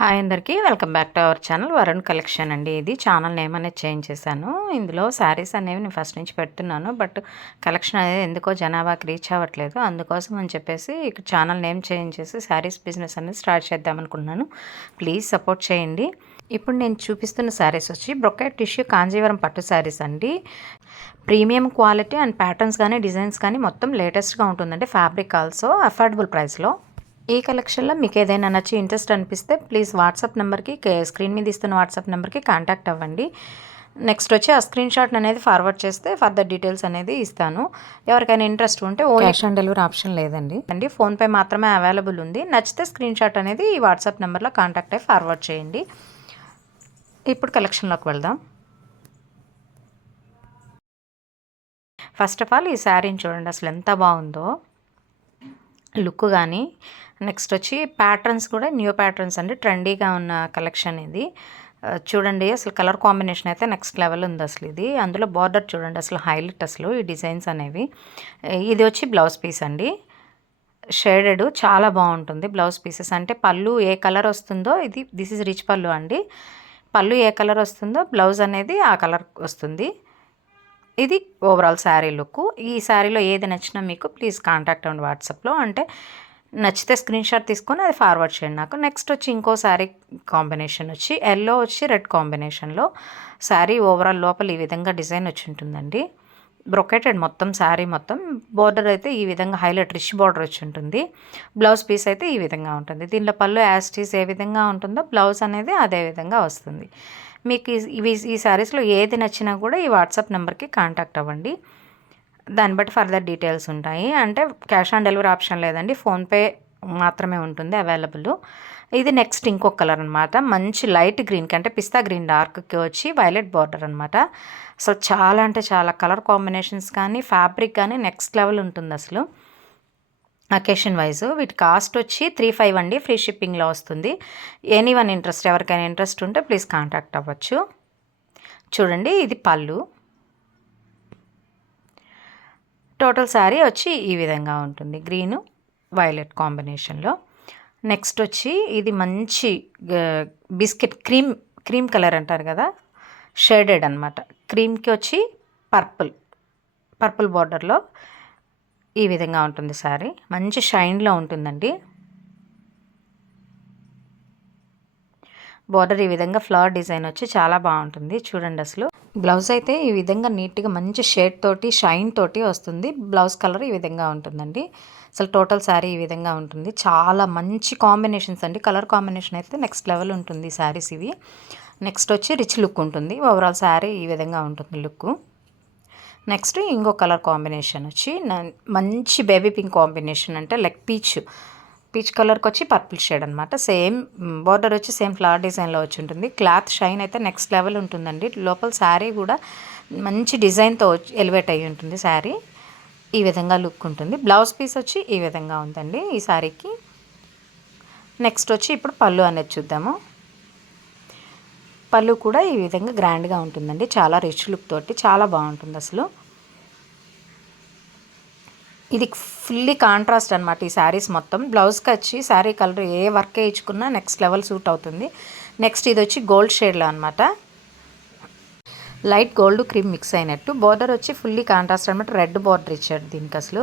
Hi అందరికీ. Welcome back to our channel Varun collection అండి. ఇది ఛానల్ నేమ్ అనేది చేంజ్ చేశాను. ఇందులో శారీస్ అనేవి నేను ఫస్ట్ నుంచి పెడుతున్నాను. బట్ కలెక్షన్ అనేది ఎందుకో జనాభాకి రీచ్ అవ్వట్లేదు. అందుకోసం అని చెప్పేసి ఇక్కడ ఛానల్ నేమ్ చేంజ్ చేసి శారీస్ బిజినెస్ అనేది స్టార్ట్ చేద్దాం అనుకున్నాను ప్లీజ్ సపోర్ట్ చేయండి. ఇప్పుడు నేను చూపిస్తున్న శారీస్ వచ్చి బ్రొకెట్ టిష్యూ కాంజీవరం పట్టు శారీస్ అండి. ప్రీమియం క్వాలిటీ అండ్ ప్యాటర్న్స్ కానీ డిజైన్స్ కానీ మొత్తం లేటెస్ట్గా ఉంటుందండి. ఫ్యాబ్రిక్ ఆల్సో అఫోర్డబుల్ ప్రైస్లో. ఈ కలెక్షన్లో మీకు ఏదైనా నచ్చి ఇంట్రెస్ట్ అనిపిస్తే ప్లీజ్ వాట్సాప్ నెంబర్కి స్క్రీన్ మీద ఇస్తున్న వాట్సాప్ నెంబర్కి కాంటాక్ట్ అవ్వండి. నెక్స్ట్ వచ్చి ఆ స్క్రీన్ షాట్ అనేది ఫార్వర్డ్ చేస్తే ఫర్దర్ డీటెయిల్స్ అనేది ఇస్తాను. ఎవరికైనా ఇంట్రెస్ట్ ఉంటే ఓ క్యాష్ ఆన్ డెలివరీ ఆప్షన్ లేదండి. అండి ఫోన్పే మాత్రమే అవైలబుల్ ఉంది. నచ్చితే స్క్రీన్ షాట్ అనేది ఈ వాట్సాప్ నెంబర్లో కాంటాక్ట్ అయ్యి ఫార్వర్డ్ చేయండి. ఇప్పుడు కలెక్షన్లోకి వెళ్దాం. ఫస్ట్ ఆఫ్ ఆల్ ఈ శారీని చూడండి అసలు ఎంత బాగుందో. లుక్ కానీ నెక్స్ట్ వచ్చి ప్యాటర్న్స్ కూడా న్యూ ప్యాటర్న్స్ అండి. ట్రెండీగా ఉన్న కలెక్షన్ ఇది. చూడండి అసలు కలర్ కాంబినేషన్ అయితే నెక్స్ట్ లెవెల్ ఉంది అసలు ఇది. అందులో బార్డర్ చూడండి అసలు హైలైట్ అసలు ఈ డిజైన్స్ అనేవి. ఇది వచ్చి బ్లౌజ్ పీస్ అండి. షేడెడ్ చాలా బాగుంటుంది బ్లౌజ్ పీసెస్. అంటే పళ్ళు ఏ కలర్ వస్తుందో ఇది దిస్ ఇస్ రిచ్ పళ్ళు అండి. పళ్ళు ఏ కలర్ వస్తుందో బ్లౌజ్ అనేది ఆ కలర్ వస్తుంది. ఇది ఓవరాల్ శారీ లుక్. ఈ శారీలో ఏది నచ్చినా మీకు ప్లీజ్ కాంటాక్ట్ అవ్వండి వాట్సాప్లో. అంటే నచ్చితే స్క్రీన్ షాట్ తీసుకొని అది ఫార్వర్డ్ చేయండి నాకు. నెక్స్ట్ వచ్చి ఇంకో శారీ కాంబినేషన్ వచ్చి ఎల్లో వచ్చి రెడ్ కాంబినేషన్లో శారీ ఓవరాల్ లోపల ఈ విధంగా డిజైన్ వచ్చి ఉంటుందండి. బ్రొకెటెడ్ మొత్తం శారీ మొత్తం. బార్డర్ అయితే ఈ విధంగా హైలైట్ రిచ్ బార్డర్ వచ్చి ఉంటుంది. బ్లౌజ్ పీస్ అయితే ఈ విధంగా ఉంటుంది. దీనిలో పళ్ళు యాస్టీస్ ఏ విధంగా ఉంటుందో బ్లౌజ్ అనేది అదే విధంగా వస్తుంది. మీకు ఇవి ఈ శారీస్లో ఏది నచ్చినా కూడా ఈ వాట్సాప్ నెంబర్కి కాంటాక్ట్ అవ్వండి. దాన్ని బట్టి ఫర్దర్ డీటెయిల్స్ ఉంటాయి. అంటే క్యాష్ ఆన్ డెలివరీ ఆప్షన్ లేదండి. ఫోన్పే మాత్రమే ఉంటుంది అవైలబుల్. ఇది నెక్స్ట్ ఇంకో కలర్ అనమాట మంచి లైట్ గ్రీన్ కంటే పిస్తా గ్రీన్ డార్క్కి వచ్చి వైలెట్ బార్డర్ అనమాట అసలు చాలా అంటే చాలా కలర్ కాంబినేషన్స్ కానీ ఫ్యాబ్రిక్ కానీ నెక్స్ట్ లెవెల్ ఉంటుంది అసలు. అకేషన్ వైజ్ వీటి కాస్ట్ వచ్చి త్రీ ఫైవ్ అండి. ఫ్రీ షిప్పింగ్లో వస్తుంది. ఎనీ వన్ ఇంట్రెస్ట్ ఎవరికైనా ఇంట్రెస్ట్ ఉంటే ప్లీజ్ కాంటాక్ట్ అవ్వచ్చు. చూడండి ఇది పళ్ళు. టోటల్ శారీ వచ్చి ఈ విధంగా ఉంటుంది. గ్రీను వైలెట్ కాంబినేషన్లో. నెక్స్ట్ వచ్చి ఇది మంచి బిస్కెట్ క్రీమ్ క్రీమ్ కలర్ అంటారు కదా షేడెడ్ అనమాట క్రీమ్కి వచ్చి పర్పుల్ పర్పుల్ బార్డర్లో ఈ విధంగా ఉంటుంది శారీ. మంచి షైన్లో ఉంటుందండి. బార్డర్ ఈ విధంగా ఫ్లవర్ డిజైన్ వచ్చి చాలా బాగుంటుంది. చూడండి అసలు. బ్లౌజ్ అయితే ఈ విధంగా నీట్గా మంచి షేడ్ తోటి షైన్ తోటి వస్తుంది. బ్లౌజ్ కలర్ ఈ విధంగా ఉంటుందండి. అసలు టోటల్ శారీ ఈ విధంగా ఉంటుంది. చాలా మంచి కాంబినేషన్స్ అండి. కలర్ కాంబినేషన్ అయితే నెక్స్ట్ లెవెల్ ఉంటుంది శారీస్ ఇవి. నెక్స్ట్ వచ్చి రిచ్ లుక్ ఉంటుంది. ఓవరాల్ శారీ ఈ విధంగా ఉంటుంది లుక్. నెక్స్ట్ ఇంకో కలర్ కాంబినేషన్ వచ్చి మంచి బేబీ పింక్ కాంబినేషన్ అంటే లెగ్ పీచ్. పీచ్ కలర్కి వచ్చి పర్పుల్ షేడ్ అనమాట సేమ్ బార్డర్ వచ్చి సేమ్ ఫ్లవర్ డిజైన్లో వచ్చి ఉంటుంది క్లాత్ షైన్ అయితే నెక్స్ట్ లెవెల్ ఉంటుందండి. లోపల శారీ కూడా మంచి డిజైన్తో ఎలివేట్ అయ్యి ఉంటుంది శారీ. ఈ విధంగా లుక్ ఉంటుంది. బ్లౌజ్ పీస్ వచ్చి ఈ విధంగా ఉందండి ఈ శారీకి. నెక్స్ట్ వచ్చి ఇప్పుడు పళ్ళు అనేది చూద్దాము. పళ్ళు కూడా ఈ విధంగా గ్రాండ్గా ఉంటుందండి. చాలా రిచ్ లుక్ తోటి చాలా బాగుంటుంది అసలు. ఇది ఫుల్లీ కాంట్రాస్ట్ అనమాట ఈ శారీస్ మొత్తం. బ్లౌజ్కి వచ్చి శారీ కలర్ ఏ వర్క్ వేయించుకున్నా నెక్స్ట్ లెవెల్ సూట్ అవుతుంది. నెక్స్ట్ ఇది వచ్చి గోల్డ్ షేడ్లో అనమాట లైట్ గోల్డ్ క్రీమ్ మిక్స్ అయినట్టు. బార్డర్ వచ్చి ఫుల్లీ కాంట్రాస్ట్ అనమాట రెడ్ బార్డర్ ఇచ్చాడు దీనికి అసలు.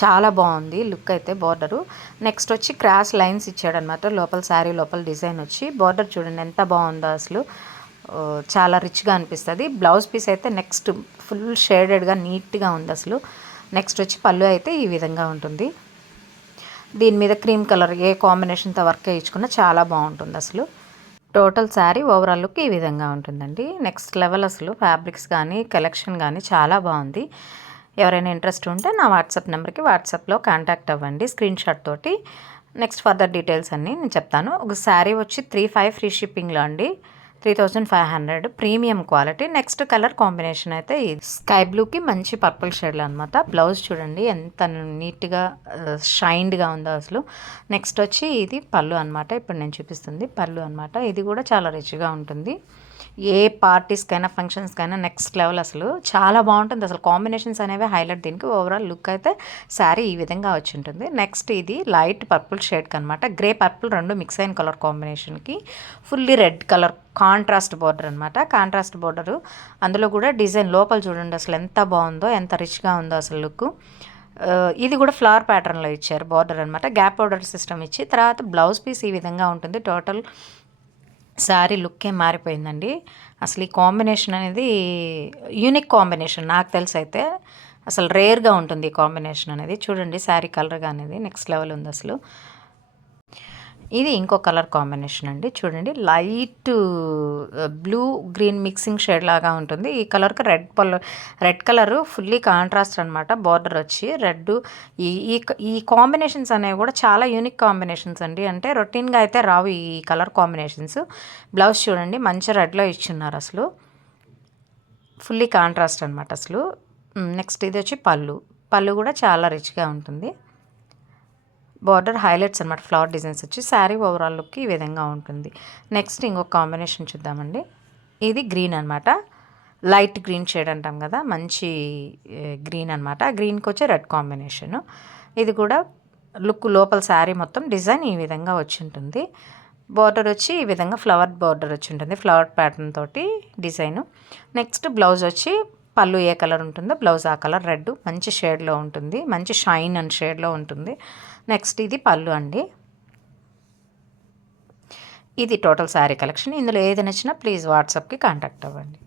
చాలా బాగుంది. లుక్ అయితే బార్డరు నెక్స్ట్ వచ్చి క్రాస్ లైన్స్ ఇచ్చాడు అనమాట లోపల శారీ లోపల డిజైన్ వచ్చి. బార్డర్ చూడండి ఎంత బాగుందో అసలు. చాలా రిచ్గా అనిపిస్తుంది. బ్లౌజ్ పీస్ అయితే నెక్స్ట్ ఫుల్ షేడెడ్గా నీట్గా ఉంది అసలు. నెక్స్ట్ వచ్చి పళ్ళు అయితే ఈ విధంగా ఉంటుంది. దీని మీద క్రీమ్ కలర్ ఏ కాంబినేషన్తో వర్క్ వేయించుకున్నా చాలా బాగుంటుంది అసలు. టోటల్ శారీ ఓవరాల్ లుక్ ఈ విధంగా ఉంటుందండి. నెక్స్ట్ లెవెల్ అసలు ఫ్యాబ్రిక్స్ కానీ కలెక్షన్ కానీ చాలా బాగుంది. ఎవరైనా ఇంట్రెస్ట్ ఉంటే నా వాట్సాప్ నెంబర్కి వాట్సాప్లో కాంటాక్ట్ అవ్వండి. స్క్రీన్ షాట్ తోటి. నెక్స్ట్ ఫర్దర్ డీటెయిల్స్ అన్నీ నేను చెప్తాను. ఒక శారీ వచ్చి త్రీ ఫైవ్ ఫ్రీ షిప్పింగ్లో అండి. Three thousand five hundred premium quality. Next colour combination అయితే ఇది. స్కై బ్లూకి మంచి పర్పుల్ షేడ్లు అనమాట బ్లౌజ్ చూడండి ఎంత నీట్గా షైన్డ్గా ఉందో అసలు. నెక్స్ట్ వచ్చి ఇది పళ్ళు అనమాట ఇప్పుడు నేను చూపిస్తుంది పళ్ళు అనమాట ఇది కూడా చాలా రిచ్గా ఉంటుంది. ఏ పార్టీస్కైనా ఫంక్షన్స్కైనా నెక్స్ట్ లెవెల్ అసలు. చాలా బాగుంటుంది. అసలు కాంబినేషన్స్ అనేవి హైలైట్ దీనికి. ఓవరాల్ లుక్ అయితే శారీ ఈ విధంగా వచ్చి ఉంటుంది నెక్స్ట్ ఇది లైట్ పర్పుల్ షేడ్కి అనమాట గ్రే పర్పుల్ రెండు మిక్స్ అయిన కలర్ కాంబినేషన్కి fully red colour contrast border అనమాట కాంట్రాస్ట్ బార్డరు అందులో కూడా డిజైన్ లోపల చూడండి అసలు ఎంత బాగుందో ఎంత రిచ్గా ఉందో అసలు లుక్ ఇది కూడా ఫ్లవర్ ప్యాటర్న్లో ఇచ్చారు బార్డర్ అనమాట గ్యాప్ బార్డర్ సిస్టమ్ ఇచ్చి. తర్వాత బ్లౌజ్ పీస్ ఈ విధంగా ఉంటుంది. టోటల్ శారీ లుక్కే మారిపోయిందండి. అసలు ఈ కాంబినేషన్ అనేది యూనిక్ కాంబినేషన్ నాకు తెలిసి అయితే అసలు రేర్గా ఉంటుంది ఈ కాంబినేషన్ అనేది. చూడండి శారీ కలర్గా అనేది నెక్స్ట్ లెవెల్ ఉంది అసలు. ఇది ఇంకో కలర్ కాంబినేషన్ అండి. చూడండి light blue green mixing shade లాగా ఉంటుంది. ఈ కలర్కి రెడ్ పల్ రెడ్ కలర్ ఫుల్లీ కాంట్రాస్ట్ అనమాట బార్డర్ వచ్చి రెడ్ ఈ ఈ కాంబినేషన్స్ అనేవి కూడా చాలా యూనిక్ కాంబినేషన్స్ అండి. అంటే రొటీన్గా అయితే రావు ఈ కలర్ కాంబినేషన్స్. బ్లౌజ్ చూడండి మంచి రెడ్లో ఇచ్చున్నారు అసలు. ఫుల్లీ కాంట్రాస్ట్ అనమాట అసలు. నెక్స్ట్ ఇది వచ్చి పళ్ళు. పళ్ళు కూడా చాలా రిచ్గా ఉంటుంది. బార్డర్ హైలైట్స్ అనమాట ఫ్లవర్ డిజైన్స్ వచ్చి. శారీ ఓవరాల్ లుక్ ఈ విధంగా ఉంటుంది. నెక్స్ట్ ఇంకొక కాంబినేషన్ చూద్దామండి. ఇది గ్రీన్ అనమాట లైట్ గ్రీన్ షేడ్ అంటాం కదా మంచి గ్రీన్ అనమాట గ్రీన్కి వచ్చే రెడ్ కాంబినేషన్ ఇది కూడా లుక్ లోపల శారీ మొత్తం డిజైన్ ఈ విధంగా వచ్చి ఉంటుంది. బార్డర్ వచ్చి ఈ విధంగా ఫ్లవర్ బార్డర్ వచ్చి ఉంటుంది. ఫ్లవర్ ప్యాటర్న్ తోటి డిజైను. నెక్స్ట్ బ్లౌజ్ వచ్చి పళ్ళు ఏ కలర్ ఉంటుందో బ్లౌజ్ ఆ కలర్ రెడ్ మంచి షేడ్లో ఉంటుంది మంచి షైన్ అండ్ షేడ్లో ఉంటుంది. నెక్స్ట్ ఇది పళ్ళు అండి. ఇది టోటల్ శారీ కలెక్షన్. ఇందులో ఏది నచ్చినా ప్లీజ్ వాట్సాప్కి కాంటాక్ట్ అవ్వండి.